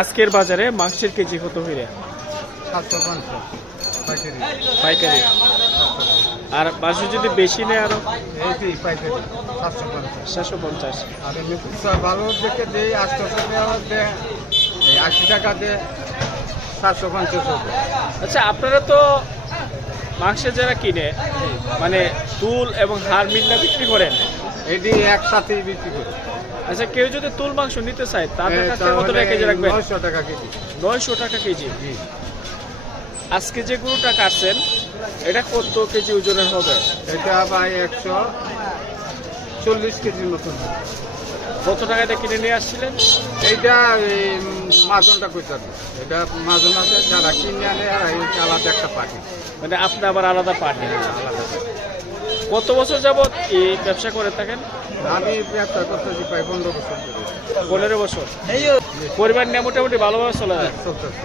আজকের বাজারে মাংসের কেজি কত হইলে? 750 পাইকারি। পাইকারি। আর মাংস যদি বেশি নেয় আরো? এইটি পাইকারি 750। 750। আর এমনি খুচরা ভালো দেখে দেই 800 টাকা দেয়, 80 টাকা দেয়, 750 টাকা। আচ্ছা, আপনারা তো মাংসের যারা কিনে মানে তুল এবং হাড় মিল্লা বিক্রি করেন? এটি একসাথেই বিক্রি করি। আচ্ছা, কেউ যদি তুল মাংস নিতে চায় তাদের কাছে কত টাকা কেজি রাখবেন? 900 টাকা কেজি। 900 টাকা কেজি। জি। আজকে যে গরুটা কাটছেন এটা কত কেজি ওজনের হবে? এটা ভাই 140 কেজির মতন। কত টাকাটা কিনে নিয়ে আসছিলেন? এইটা মাজনটা কইতে হবে। এটা মাজন আছে, যারা কিনে আনে আর এই আলাদা একটা পার্টি। মানে আপনি আবার আলাদা পাঠেন? আলাদা। কত বছর যাবত এই ব্যবসা করে থাকেন? আমি ব্যবসা করতেছি প্রায় 15 বছর ধরে। 15 বছর। পরিবার নিয়ে মোটামুটি ভালোভাবে চলে যায়? চলতেছে।